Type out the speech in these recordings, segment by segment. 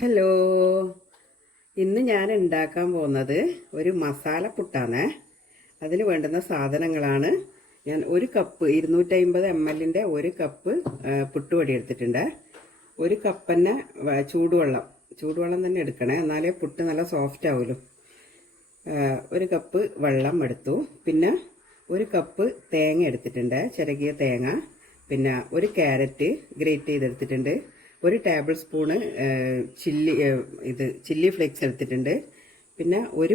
Hello, ഇന്ന് ഞാൻ ഉണ്ടാക്കാൻ പോകുന്നത് ഒരു മസാല പുട്ടാണ്. അതിന് വേണ്ടുന്ന സാധനങ്ങളാണ് ഞാൻ ഒരു കപ്പ് 250 ml ഒരു കപ്പ് പുട്ടുപൊടി എടുത്തിട്ടുണ്ട്. ഒരു കപ്പ് തന്നെ ചൂടുവെള്ളം തന്നെ എടുക്കണേ, എന്നാലേ പുട്ട് നല്ല സോഫ്റ്റ് ആവുമല്ലോ. ഒരു കപ്പ് വെള്ളം എടുത്തു. പിന്നെ ഒരു കപ്പ് തേങ്ങ എടുത്തിട്ടുണ്ട്, ചിരകിയ തേങ്ങ. പിന്നെ ഒരു ക്യാരറ്റ് ഗ്രേറ്റ് ചെയ്തെടുത്തിട്ടുണ്ട്. ഒരു ടേബിൾ സ്പൂണ് ചില്ലി ഫ്ലേക്സ് എടുത്തിട്ടുണ്ട്. പിന്നെ ഒരു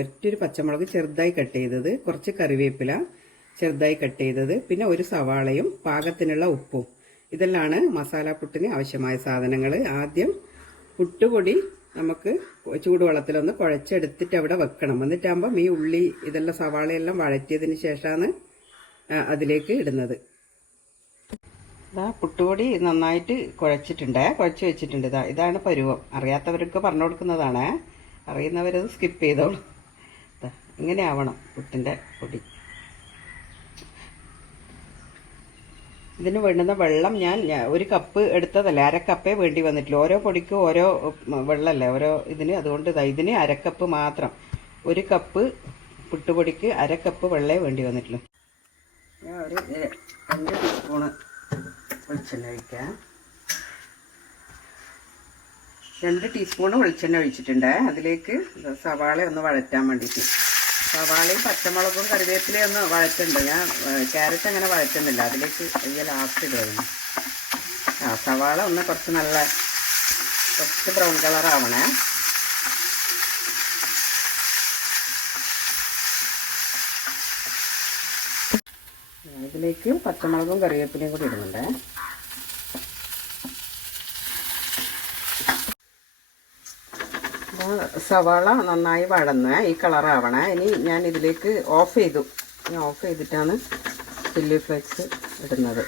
ഒറ്റൊരു പച്ചമുളക് ചെറുതായി കട്ട് ചെയ്തത്, കുറച്ച് കറിവേപ്പില ചെറുതായി കട്ട് ചെയ്തത്, പിന്നെ ഒരു സവാളയും പാകത്തിനുള്ള ഉപ്പും. ഇതെല്ലാമാണ് മസാല പുട്ടിന് ആവശ്യമായ സാധനങ്ങൾ. ആദ്യം പുട്ടുപൊടി നമുക്ക് ചൂടുവെള്ളത്തിലൊന്ന് കുഴച്ചെടുത്തിട്ട് അവിടെ വെക്കണം. എന്നിട്ടാകുമ്പം ഈ ഉള്ളി ഇതെല്ലാം സവാളയെല്ലാം വഴറ്റിയതിന് ശേഷമാണ് അതിലേക്ക് ഇടുന്നത്. പുട്ടുപൊടി നന്നായിട്ട് കുഴച്ച് വെച്ചിട്ടുണ്ട്. ഇതാണ് പരുവം. അറിയാത്തവർക്ക് പറഞ്ഞു കൊടുക്കുന്നതാണ്, അറിയുന്നവരത് സ്കിപ്പ് ചെയ്തോളൂ. ഇങ്ങനെ ആവണം പുട്ടിൻ്റെ പൊടി. ഇതിന് വേണ്ടുന്ന വെള്ളം ഞാൻ ഒരു കപ്പ് എടുത്തതല്ല, അരക്കപ്പേ വേണ്ടി വന്നിട്ടില്ല. ഓരോ പൊടിക്കും ഓരോ വെള്ളമല്ലേ ഓരോ ഇതിന്. അതുകൊണ്ട് ഇതിന് അരക്കപ്പ് മാത്രം. ഒരു കപ്പ് പുട്ടുപൊടിക്ക് അരക്കപ്പ് വെള്ളമേ വേണ്ടി വന്നിട്ടുള്ളൂ. ഞാൻ ഒരു 2 ടീസ്പൂണ് വെളിച്ചെണ്ണ ഒഴിക്കാം. 2 ടീസ്പൂണ് വെളിച്ചെണ്ണ ഒഴിച്ചിട്ടുണ്ട്. അതിലേക്ക് സവാള ഒന്ന് വഴറ്റാൻ വേണ്ടിയിട്ട്, സവാളയും പച്ചമുളകും കറിവേപ്പിലയും ഒന്ന് വഴറ്റുണ്ട്. ഞാൻ ക്യാരറ്റ് അങ്ങനെ വഴറ്റുന്നില്ല, അതിലേക്ക് ലാസ്റ്റ് ഇടുന്നു. സവാള ഒന്ന് കുറച്ച് ബ്രൗൺ കളർ ആവണേ. ഇതിലേക്ക് പച്ചമുളകും കറിവേപ്പിലയും കൂടി ഇടുന്നുണ്ട്. സവാള നന്നായി വഴന്ന് ഈ കളറാവണേ. ഇനി ഞാൻ ഇതിലേക്ക് ഓഫ് ചെയ്തിട്ടാണ് ചില്ലി ഫ്ലേക്സ് ഇടുന്നത്.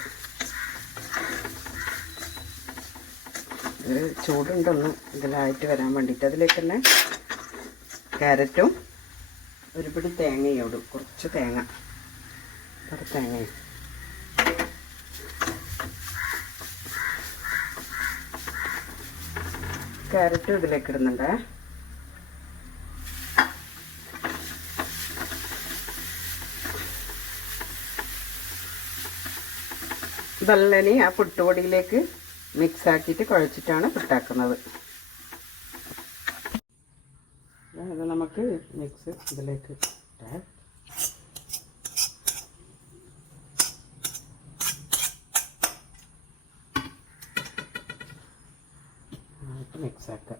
ഇത് ചൂടുണ്ടൊന്ന് ഇതിലായിട്ട് വരാൻ വേണ്ടിയിട്ട്. അതിലേക്ക് തന്നെ ക്യാരറ്റും ഒരു പിടി തേങ്ങയും ഇടും, കുറച്ച് തേങ്ങ. ക്യാരറ്റും ഇതിലേക്ക് ഇടുന്നുണ്ട്. ഇതല്ലനി ആ പുട്ടുപൊടിയിലേക്ക് മിക്സ് ആക്കിയിട്ട് കുഴച്ചിട്ടാണ് പുട്ടാക്കുന്നത്. അത് നമുക്ക് മിക്സ് ഇതിലേക്ക് ഇട്ടാൽ മിക്സ് ആക്കാം.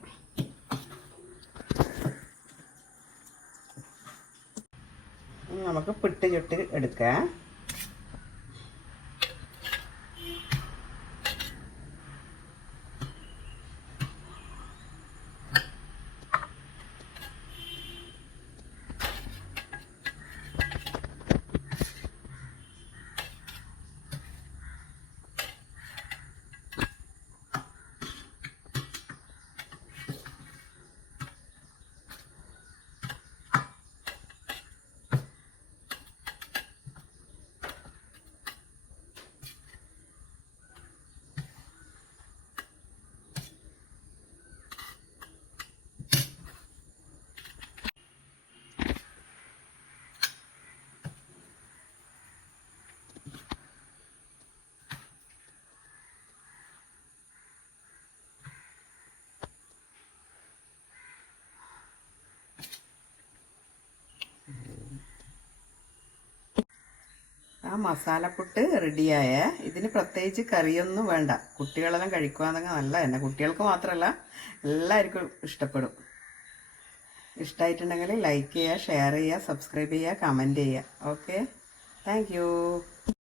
നമുക്ക് പുട്ട് ചുട്ട് എടുക്കാം. മസാലപ്പുട്ട് റെഡിയായ. ഇതിന് പ്രത്യേകിച്ച് കറിയൊന്നും വേണ്ട. കുട്ടികളെല്ലാം കഴിക്കുവാണെങ്കിൽ നല്ല തന്നെ. കുട്ടികൾക്ക് മാത്രമല്ല, എല്ലാവർക്കും ഇഷ്ടപ്പെടും. ഇഷ്ടമായിട്ടുണ്ടെങ്കിൽ ലൈക്ക് ചെയ്യുക, ഷെയർ ചെയ്യുക, സബ്സ്ക്രൈബ് ചെയ്യുക, കമൻറ്റ് ചെയ്യുക. Okay, thank you.